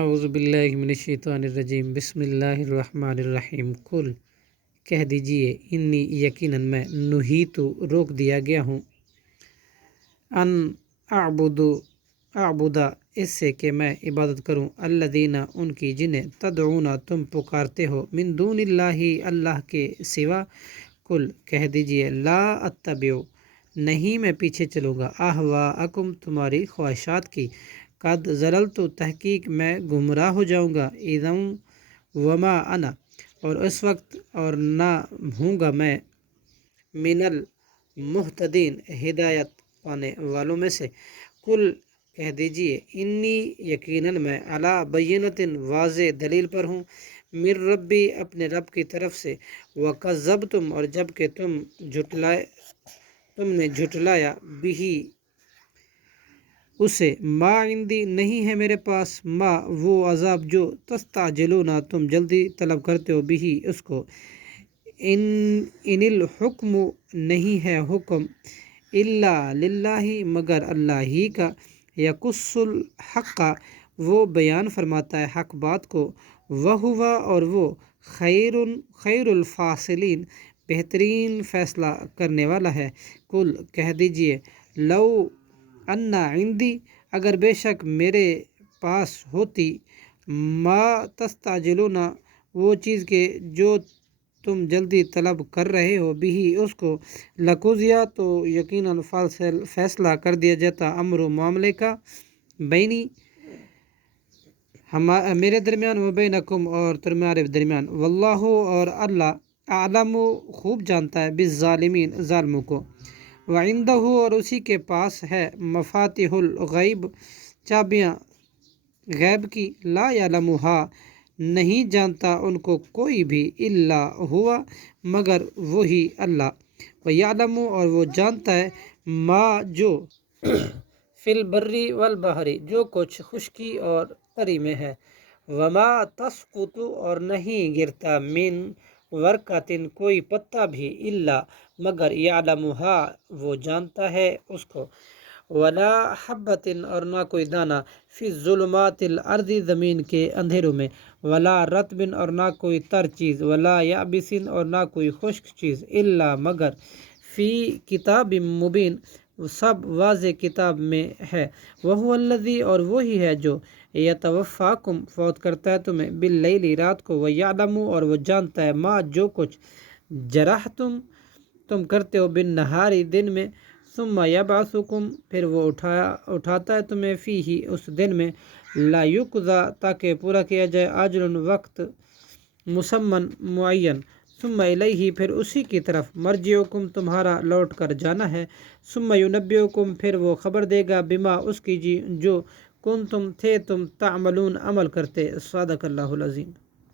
اعوذ باللہ من الشیطان الرجیم، بسم اللہ الرحمن الرحیم۔ قل کہہ دیجئے، انی یقیناً میں نہیت روک دیا گیا ہوں، ان اعبدا اس سے کہ میں عبادت کروں، الذین ان کی جنہیں تدعون تم پکارتے ہو، من دون اللہ اللہ کے سوا۔ قل کہہ دیجئے، لا اتبع نہیں میں پیچھے چلوں گا، اہواءکم تمہاری خواہشات کی، قد ضللت تحقیق میں گمراہ ہو جاؤں گا، اذا وما انا اور اس وقت اور نہ ہوں گا میں، من المہتدین ہدایت پانے والوں میں سے۔ قل کہہ دیجئے، انی یقیناً میں علی بینۃ واضح دلیل پر ہوں، من ربی اپنے رب کی طرف سے، وکذبتم اور جب کہ تم نے جھٹلایا، بہ اسے، ما عندی نہیں ہے میرے پاس، ما وہ عذاب جو تستعجلون تم جلدی طلب کرتے ہو، بہ اس کو، ان الحکم نہیں ہے حکم، الا للہ مگر اللہ ہی کا، یقص الحق وہ بیان فرماتا ہے حق بات کو، وہو اور وہ خیر الفاصلین بہترین فیصلہ کرنے والا ہے۔ قل کہہ دیجئے، لو ان عندی اگر بے شک میرے پاس ہوتی، ما تستعجلون وہ چیز کے جو تم جلدی طلب کر رہے ہو، بھی اس کو، لقضی تو یقیناً فیصلہ کر دیا جاتا، امر معاملے کا، بینی میرے درمیان، و بینکم اور تمہارے درمیان، واللہ اور اللہ، اعلم خوب جانتا ہے، بالظالمین ظالموں کو، وعندہ اور اسی کے پاس ہے، مفاتیح الغیب چابیاں غیب کی، لا یعلمھا نہیں جانتا ان کو کوئی بھی، الا ہوا مگر وہی اللہ، ویعلم اور وہ جانتا ہے، ما جو فی البر والبحر جو کچھ خشکی اور تری میں ہے، وما تسقط اور نہیں گرتا، من ورقۃ کوئی پتا بھی، الا مگر یعلمھا وہ جانتا ہے اس کو، ولا حبۃ اور نہ کوئی دانہ، فی ظلمات الارض زمین کے اندھیروں میں، ولا رطب اور نہ کوئی تر چیز، ولا یابس اور نہ کوئی خشک چیز، الا مگر، فی کتاب مبین سب واضح کتاب میں ہے، وہو الذی اور وہی ہے جو، یتوفاکم فوت کرتا ہے تمہیں، باللیل رات کو، ویعلم اور وہ جانتا ہے، ما جو کچھ، جرحتم تم کرتے ہو، بالنہار دن میں، ثم یبعثکم پھر وہ اٹھاتا ہے تمہیں، فیہ اس دن میں، لیقضی تاکہ پورا کیا جائے، اجل وقت، مسمى معین، ثم الیہ پھر اسی کی طرف، مرجعکم تمہارا لوٹ کر جانا ہے، ثم ینبئکم پھر وہ خبر دے گا، بما اس کی جو کنتم تھے تم تعملون عمل کرتے، صدق اللہ العظیم۔